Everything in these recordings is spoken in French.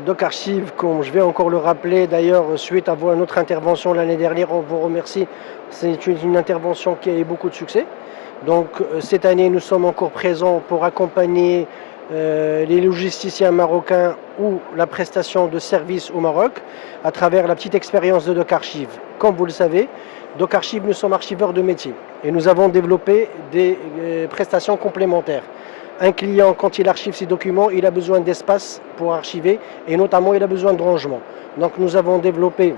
Doc Archive, comme je vais encore le rappeler, d'ailleurs, suite à notre intervention l'année dernière, on vous remercie. C'est une intervention qui a eu beaucoup de succès. Donc, cette année, nous sommes encore présents pour accompagner les logisticiens marocains ou la prestation de services au Maroc à travers la petite expérience de Doc Archive. Comme vous le savez, Doc Archive, nous sommes archiveurs de métier et nous avons développé des prestations complémentaires. Un client, quand il archive ses documents, il a besoin d'espace pour archiver et notamment il a besoin de rangement. Donc nous avons développé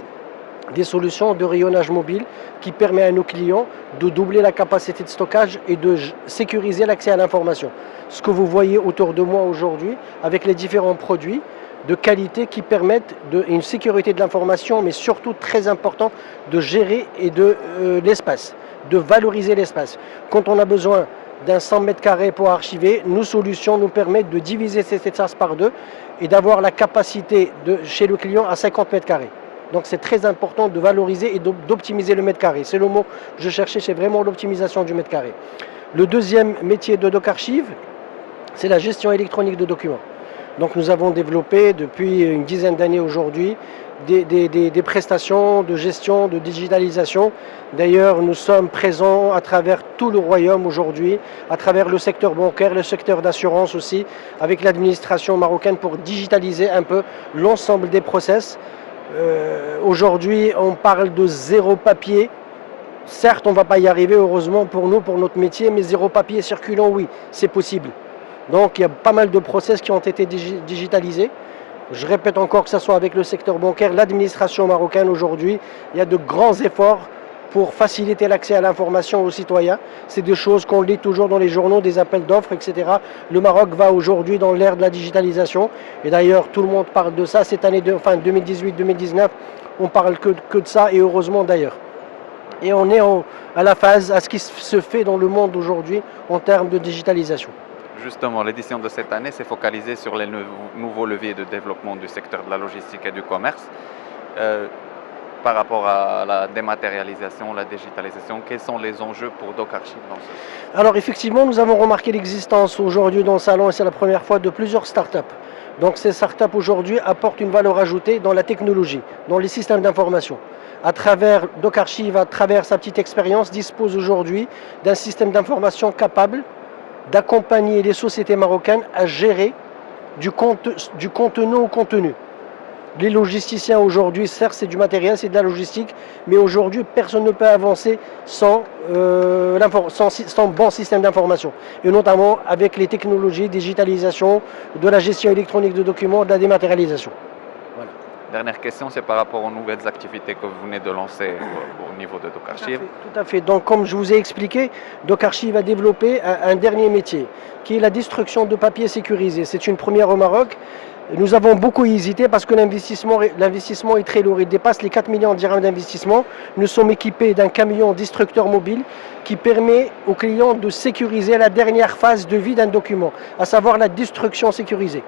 des solutions de rayonnage mobile qui permet à nos clients de doubler la capacité de stockage et de sécuriser l'accès à l'information. Ce que vous voyez autour de moi aujourd'hui avec les différents produits de qualité qui permettent une sécurité de l'information, mais surtout très important de gérer et de l'espace, de valoriser l'espace. Quand on a besoin d'un 100 mètres carrés pour archiver, nos solutions nous permettent de diviser cet espace par deux et d'avoir la capacité chez le client à 50 mètres carrés. Donc c'est très important de valoriser et d'optimiser le mètre carré. C'est le mot que je cherchais, c'est vraiment l'optimisation du mètre carré. Le deuxième métier de Doc Archive, c'est la gestion électronique de documents. Donc nous avons développé depuis une dizaine d'années aujourd'hui des prestations de gestion, de digitalisation. D'ailleurs, nous sommes présents à travers tout le royaume aujourd'hui, à travers le secteur bancaire, le secteur d'assurance aussi, avec l'administration marocaine pour digitaliser un peu l'ensemble des process. Aujourd'hui, on parle de zéro papier. Certes, on ne va pas y arriver, heureusement pour nous, pour notre métier, mais zéro papier circulant, oui, c'est possible. Donc, il y a pas mal de process qui ont été digitalisés. Je répète encore que ce soit avec le secteur bancaire, l'administration marocaine aujourd'hui, il y a de grands efforts pour faciliter l'accès à l'information aux citoyens. C'est des choses qu'on lit toujours dans les journaux, des appels d'offres, etc. Le Maroc va aujourd'hui dans l'ère de la digitalisation. Et d'ailleurs, tout le monde parle de ça. Cette année, 2018-2019, on parle que de ça, et heureusement d'ailleurs. Et on est à la phase, à ce qui se fait dans le monde aujourd'hui en termes de digitalisation. Justement, l'édition de cette année s'est focalisée sur les nouveaux leviers de développement du secteur de la logistique et du commerce. Par rapport à la dématérialisation, la digitalisation, quels sont les enjeux pour Doc Archive dans ce? Alors effectivement, nous avons remarqué l'existence aujourd'hui dans le salon, et c'est la première fois, de plusieurs startups. Donc ces startups aujourd'hui apportent une valeur ajoutée dans la technologie, dans les systèmes d'information. À travers Doc Archive, à travers sa petite expérience, dispose aujourd'hui d'un système d'information capable d'accompagner les sociétés marocaines à gérer du contenu au contenu. Les logisticiens aujourd'hui, certes c'est du matériel, c'est de la logistique, mais aujourd'hui personne ne peut avancer sans bon système d'information. Et notamment avec les technologies, digitalisation, de la gestion électronique de documents, de la dématérialisation. Voilà. Dernière question, c'est par rapport aux nouvelles activités que vous venez de lancer au niveau de Doc Archive. Tout à fait. Donc comme je vous ai expliqué, Doc Archive a développé un dernier métier, qui est la destruction de papier sécurisé. C'est une première au Maroc. Nous avons beaucoup hésité parce que l'investissement est très lourd. Il dépasse les 4 millions de dirhams d'investissement. Nous sommes équipés d'un camion destructeur mobile qui permet aux clients de sécuriser la dernière phase de vie d'un document, à savoir la destruction sécurisée.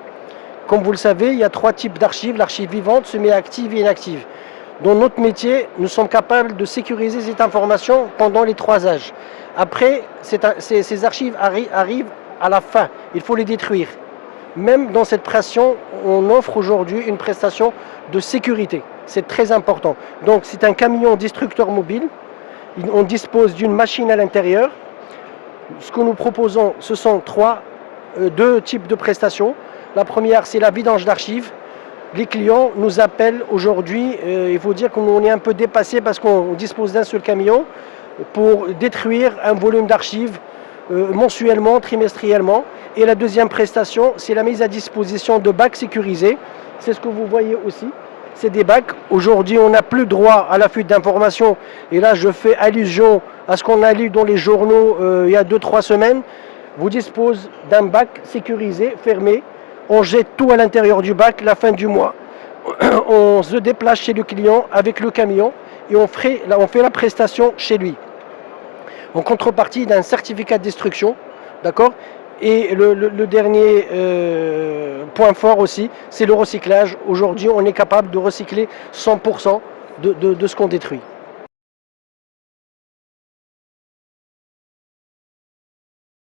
Comme vous le savez, il y a 3 types d'archives: l'archive vivante, semi-active et inactive. Dans notre métier, nous sommes capables de sécuriser cette information pendant les 3 âges. Après, ces archives arrivent à la fin. Il faut les détruire. Même dans cette prestation, on offre aujourd'hui une prestation de sécurité. C'est très important. Donc c'est un camion destructeur mobile. On dispose d'une machine à l'intérieur. Ce que nous proposons, ce sont 2 types de prestations. La première, c'est la vidange d'archives. Les clients nous appellent aujourd'hui. Il faut dire qu'on est un peu dépassé parce qu'on dispose d'un seul camion pour détruire un volume d'archives mensuellement, trimestriellement. Et la deuxième prestation, c'est la mise à disposition de bacs sécurisés. C'est ce que vous voyez aussi. C'est des bacs. Aujourd'hui, on n'a plus droit à la fuite d'informations. Et là, je fais allusion à ce qu'on a lu dans les journaux il y a 2-3 semaines. Vous disposez d'un bac sécurisé, fermé. On jette tout à l'intérieur du bac la fin du mois. On se déplace chez le client avec le camion et on fait la prestation chez lui. En contrepartie d'un certificat de destruction, d'accord ? Et le dernier point fort aussi, c'est le recyclage. Aujourd'hui, on est capable de recycler 100% de ce qu'on détruit.